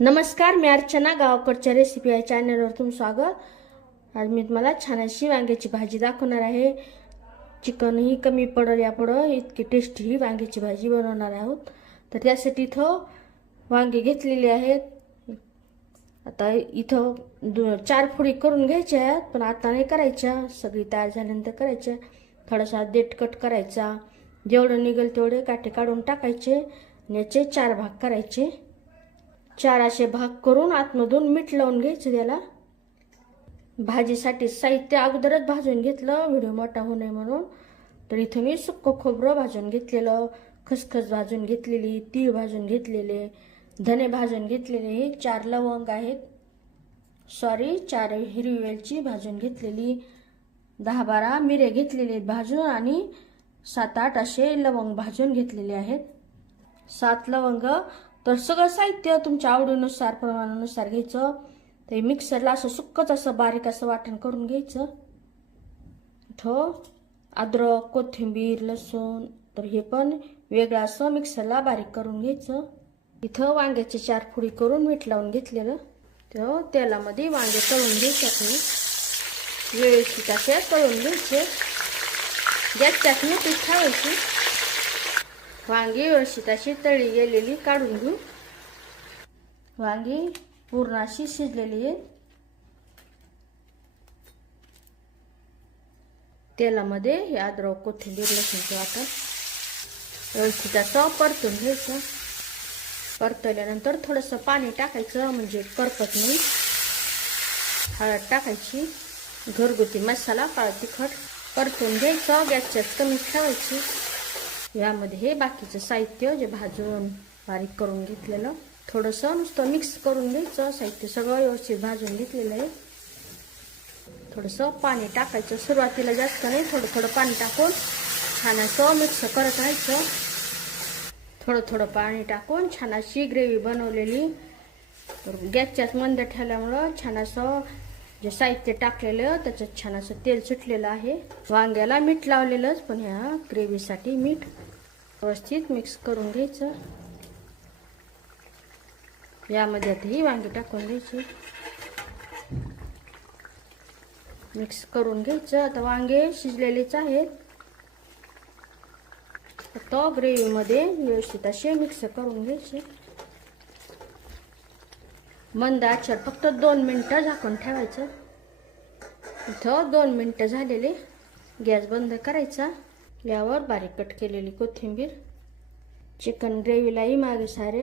नमस्कार, मी अर्चना. गावाकडच्या रेसिपी या चॅनलवर तुमचं स्वागत. आज मी तुम्हाला छान अशी वांग्याची भाजी दाखवणार आहे. चिकनही कमी पडेल यापुढं इतकी टेस्टी ही वांग्याची भाजी बनवणार आहोत. तर त्यासाठी इथं वांगे घेतलेले आहेत. आता इथं 4 फोडी करून घ्यायच्या आहेत, पण आता नाही करायच्या, सगळी तयार झाल्यानंतर करायच्या. थोडासा देठ कट करायचा, जेवढं निघेल तेवढे काटे काढून टाकायचे. याचे 4 भाग करायचे. 4 असे भाग करून आतमधून मीठ लावून घ्यायचं त्याला. भाजीसाठी साहित्य अगोदरच भाजून घेतलं, व्हिडिओ मोठा होऊ नये म्हणून. तर इथं मी सुक्कं खोबरं भाजून घेतलेलं, खसखस भाजून घेतलेली, तीळ भाजून घेतलेले, धने भाजून घेतलेले, 4 लवंग आहेत, 4 हिरवी वेलची भाजून घेतलेली, 10-12 मिरे घेतलेले भाजून आणि 7-8 असे लवंग भाजून घेतलेले आहेत. 7 लवंग. तर सगळं साहित्य तुमच्या आवडीनुसार प्रमाणानुसार घ्यायचं. ते मिक्सरला असं सुक्कच असं बारीक असं वाटण करून घ्यायचं. इथं अद्रक, कोथिंबीर, लसूण, तर हे पण वेगळं असं मिक्सरला बारीक करून घ्यायचं. इथं वांग्याचे 4 फोडी करून मीठ लावून घेतलेलं. तर तेलामध्ये वांगे तळून घ्यायचे. आपण व्यवस्थित असे तळून घ्यायचे. गॅसच्या मीठ ठेवायची. वांगी व्यवस्थित अशी तळी गेलेली काढून घेऊ. वांगी पूर्ण अशी शिजलेली आहे. तेलामध्ये हे अद्रक, कोथिंबीर, लसूणचं वाटण व्यवस्थित असं परतून घ्यायचं. परतवल्यानंतर थोडंसं पाणी टाकायचं, म्हणजे करपत नाही. हळद टाकायची, घरगुती मसाला, काळं तिखट परतून घ्यायचं. गॅसच्या कमी ठेवायची. यामध्ये हे बाकीचं साहित्य जे भाजून बारीक करून घेतलेलं थोडंसं नुसतं मिक्स करून घ्यायचं. साहित्य सगळं व्यवस्थित भाजून घेतलेलं आहे. थोडंसं पाणी टाकायचं. सुरुवातीला जास्त नाही, थोडं थोडं पाणी टाकून छान असं मिक्स करत राहायचं. थोडं थोडं पाणी टाकून छान अशी ग्रेव्ही बनवलेली. तर गॅसच्याच मंद ठेवल्यामुळं छान असं जे साहित्य टाकलेलं त्याच्यात छान असं तेल सुटलेलं आहे. वांग्याला मीठ लावलेलंच, पण ह्या ग्रेव्हीसाठी मीठ व्यवस्थित मिक्स करून घ्यायचं. यामध्ये आता ही वांगी टाकून घ्यायची, मिक्स करून घ्यायचं. आता वांगे शिजलेलेच आहेत. आता ग्रेव्हीमध्ये व्यवस्थित असे मिक्स करून घ्यायचे. मंद आचेवर फक्त 2 मिनिटं झाकून ठेवायचं. इथं 2 मिनिटं झालेले. गॅस बंद करायचा. यावर बारीक कट केलेली कोथिंबीर. चिकन ग्रेव्हीलाही मागे सारे